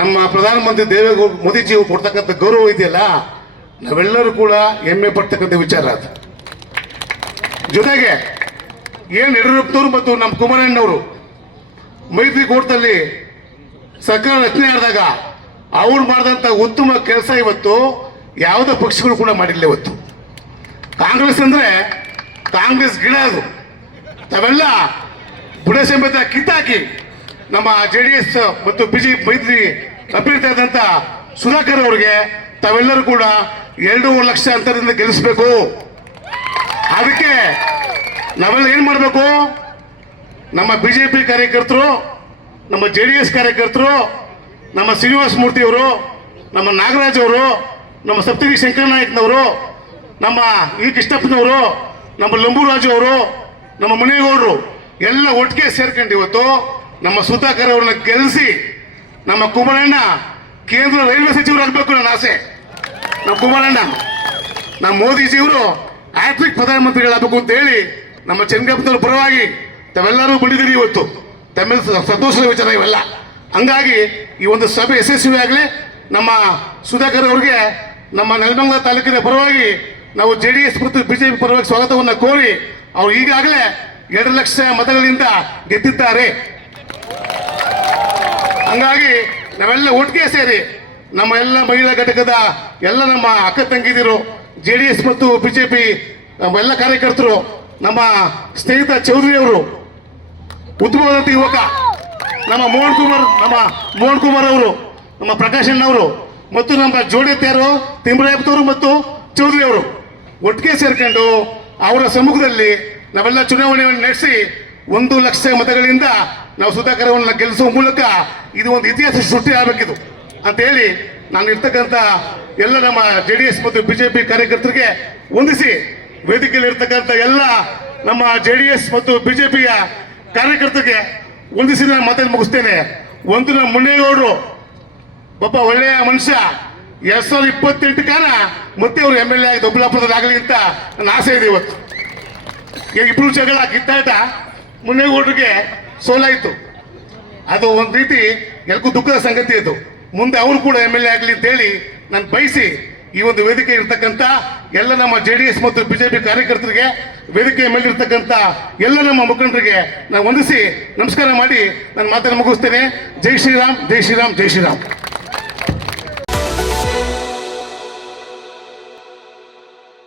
ನಮ್ಮ ಪ್ರಧಾನಮಂತ್ರಿ ದೇವೇಗೌಡ ಮೋದಿಜಿ ಕೊಡ್ತಕ್ಕಂಥ ಗೌರವ ಇದೆಯಲ್ಲ, ನಾವೆಲ್ಲರೂ ಕೂಡ ಹೆಮ್ಮೆ ಪಡ್ತಕ್ಕಂಥ ವಿಚಾರ ಅದು. ಜೊತೆಗೆ ಏನು ಯಡಿಯೂರಪ್ಪನವರು ಮತ್ತು ನಮ್ಮ ಕುಮಾರಣ್ಣವರು ಮೈತ್ರಿಕೂಟದಲ್ಲಿ ಸರ್ಕಾರ ರಚನೆ ಆದಾಗ ಅವ್ರು ಮಾಡಿದಂಥ ಉತ್ತಮ ಕೆಲಸ ಇವತ್ತು ಯಾವುದೇ ಪಕ್ಷಗಳು ಕೂಡ ಮಾಡಿಲ್ಲ ಇವತ್ತು. ಕಾಂಗ್ರೆಸ್ ಅಂದ್ರೆ ಕಾಂಗ್ರೆಸ್ ಗಿಡ ಅದು. ತಾವೆಲ್ಲ ಬುಡಸೆಂಬತ್ತ ಕಿತ್ತಾಕಿ ನಮ್ಮ ಜೆ ಡಿ ಎಸ್ ಮತ್ತು ಬಿಜೆಪಿ ಮೈತ್ರಿ ಅಭ್ಯರ್ಥಿ ಆದಂತ ಸುಧಾಕರ್ ಅವರಿಗೆ ತಾವೆಲ್ಲರೂ ಕೂಡ ಎರಡೂವರೆ ಲಕ್ಷ ಅಂತರದಿಂದ ಗೆಲ್ಲಿಸಬೇಕು. ಅದಕ್ಕೆ ನಾವೆಲ್ಲ ಏನ್ ಮಾಡಬೇಕು? ನಮ್ಮ ಬಿಜೆಪಿ ಕಾರ್ಯಕರ್ತರು, ನಮ್ಮ ಜೆ ಡಿ ಎಸ್ ಕಾರ್ಯಕರ್ತರು, ನಮ್ಮ ಶ್ರೀನಿವಾಸ ಮೂರ್ತಿಯವರು ನಮ್ಮ ನಾಗರಾಜ್ ಅವರು, ನಮ್ಮ ಸಪ್ತಗಿ ಶಂಕರನಾಯಕ್ನವರು ನಮ್ಮ ಈ ಕೃಷ್ಣಪ್ಪನವರು, ನಮ್ಮ ಲಂಬುರಾಜು ಅವರು, ನಮ್ಮ ಮುನಿಗೌಡರು ಎಲ್ಲ ಒಟ್ಟಿಗೆ ಸೇರ್ಕೊಂಡು ಇವತ್ತು ನಮ್ಮ ಸುಧಾಕರ್ ಅವ್ರನ್ನ ಗೆಲ್ಲಿಸಿ ನಮ್ಮ ಕುಮಾರಣ್ಣ ಕೇಂದ್ರ ರೈಲ್ವೆ ಸಚಿವರಾಗಬೇಕು ನನ್ನ ಆಸೆ. ನಮ್ಮ ಕುಮಾರಣ್ಣ ನಮ್ಮ ಮೋದಿಜಿಯವರು ಆಟ್ರಿಕ್ ಪ್ರಧಾನಮಂತ್ರಿಗಳಾಗಬೇಕು ಅಂತ ಹೇಳಿ ನಮ್ಮ ಚೆನ್ನಗಪ್ಪನವ್ರ ಪರವಾಗಿ ತಾವೆಲ್ಲರೂ ಬಂದಿದ್ದೀರಿ ಇವತ್ತು. ತಮ್ಮೆಲ್ಲ ಸಂತೋಷದ ವಿಚಾರ ಇವೆಲ್ಲ. ಹಂಗಾಗಿ ಈ ಒಂದು ಸಭೆ ಯಶಸ್ವಿ ಆಗಲಿ. ನಮ್ಮ ಸುಧಾಕರ್ ಅವರಿಗೆ ನಮ್ಮ ನೆಲಮಂಗಲ ತಾಲೂಕಿನ ಪರವಾಗಿ ನಾವು ಜೆ ಡಿ ಎಸ್ ಮತ್ತು ಬಿಜೆಪಿ ಪರವಾಗಿ ಸ್ವಾಗತವನ್ನು ಕೋರಿ ಅವರು ಈಗಾಗಲೇ ಎರಡು ಲಕ್ಷ ಮತಗಳಿಂದ ಗೆದ್ದಿದ್ದಾರೆ. ಹಂಗಾಗಿ ನಾವೆಲ್ಲ ಒಟ್ಟಿಗೆ ಸೇರಿ ನಮ್ಮ ಎಲ್ಲ ಮಹಿಳಾ ಘಟಕದ ಎಲ್ಲ ನಮ್ಮ ಅಕ್ಕ ತಂಗಿದಿರು, ಜೆ ಡಿ ಎಸ್ ಮತ್ತು ಬಿಜೆಪಿ ಎಲ್ಲ ಕಾರ್ಯಕರ್ತರು, ನಮ್ಮ ಸ್ನೇಹಿತ ಚೌಧರಿ ಅವರು ಉತ್ತಮವಾದಂಥ ಯುವಕ, ನಮ್ಮ ಮೋಹನ್ ಕುಮಾರ್, ನಮ್ಮ ಮೋಹನ್ ಕುಮಾರ್ ಅವರು, ನಮ್ಮ ಪ್ರಕಾಶ್ ಅಣ್ಣವರು ಮತ್ತು ನಮ್ಮ ಜೋಡಿ ತೇರು ತಿಮ್ಮರಾಯಪ್ಪನವರು ಮತ್ತು ಚೌಧರಿ ಅವರು ಒಟ್ಟಿಗೆ ಸೇರ್ಕೊಂಡು ಅವರ ಸಮ್ಮುಖದಲ್ಲಿ ನಾವೆಲ್ಲ ಚುನಾವಣೆಯನ್ನು ನಡೆಸಿ ಒಂದು ಲಕ್ಷ ಮತಗಳಿಂದ ನಾವು ಸುಧಾಕರ್ ಅವರನ್ನ ಗೆಲ್ಲಿಸುವ ಮೂಲಕ ಇದು ಒಂದು ಇತಿಹಾಸ ಸೃಷ್ಟಿ ಆಗಬೇಕಿದು. ಅಂತ ಹೇಳಿ ನಾನು ಇರ್ತಕ್ಕಂಥ ಎಲ್ಲ ನಮ್ಮ ಜೆ ಡಿ ಎಸ್ ಮತ್ತು ಬಿಜೆಪಿ ಕಾರ್ಯಕರ್ತರಿಗೆ ಹೊಂದಿಸಿ ವೇದಿಕೆಯಲ್ಲಿ ಇರ್ತಕ್ಕಂಥ ಎಲ್ಲ ನಮ್ಮ ಜೆ ಡಿ ಎಸ್ ಮತ್ತು ಬಿಜೆಪಿಯ ಕಾರ್ಯಕರ್ತರಿಗೆ ಹೊಂದಿಸಿ ನಾನು ಮಾತನ್ನು ಮುಗಿಸ್ತೇನೆ. ಒಂದು ನಮ್ಮ ಮುನ್ನೇಗೌಡರು, ಒಬ್ಬ ಒಳ್ಳೆಯ ಮನುಷ್ಯ, ಎರಡ್ ಸಾವಿರದ ಇಪ್ಪತ್ತೆಂಟು ಕಾಲ ಮತ್ತೆ ಅವರು ಎಂ ಎಲ್ ಎ ಆಗಿ ದೊಡ್ಡಬಳ್ಳಾಪುರದಾಗಲಿ ಅಂತ ನನ್ನ ಆಸೆ ಇದೆ ಇವತ್ತು. ಈಗ ಇಬ್ರು ಜಗಳ ಕಿತ್ತಾಟ. ಮುನ್ನೇಗೌಡರಿಗೆ ಸೋಲಾಯಿತು. ಅದು ಒಂದು ರೀತಿ ಎಲ್ಲಕ್ಕೂ ದುಃಖದ ಸಂಗತಿ ಅದು. ಮುಂದೆ ಅವರು ಕೂಡ ಎಂ ಎಲ್ ಎ ಆಗಲಿ ಅಂತೇಳಿ ನಾನು ಬಯಸಿ ಈ ಒಂದು ವೇದಿಕೆ ಇರ್ತಕ್ಕಂಥ ಎಲ್ಲ ನಮ್ಮ ಜೆ ಡಿ ಎಸ್ ಮತ್ತು ಬಿಜೆಪಿ ಕಾರ್ಯಕರ್ತರಿಗೆ ವೇದಿಕೆ ಮೇಲೆ ಇರ್ತಕ್ಕಂಥ ಎಲ್ಲ ನಮ್ಮ ಮುಖಂಡರಿಗೆ ನಾನು ವಂದಿಸಿ ನಮಸ್ಕಾರ ಮಾಡಿ ನಾನು ಮಾತನ್ನು ಮುಗಿಸ್ತೇನೆ. ಜೈ ಶ್ರೀರಾಮ್ ಜೈ ಶ್ರೀರಾಮ್ ಜೈ ಶ್ರೀರಾಮ್.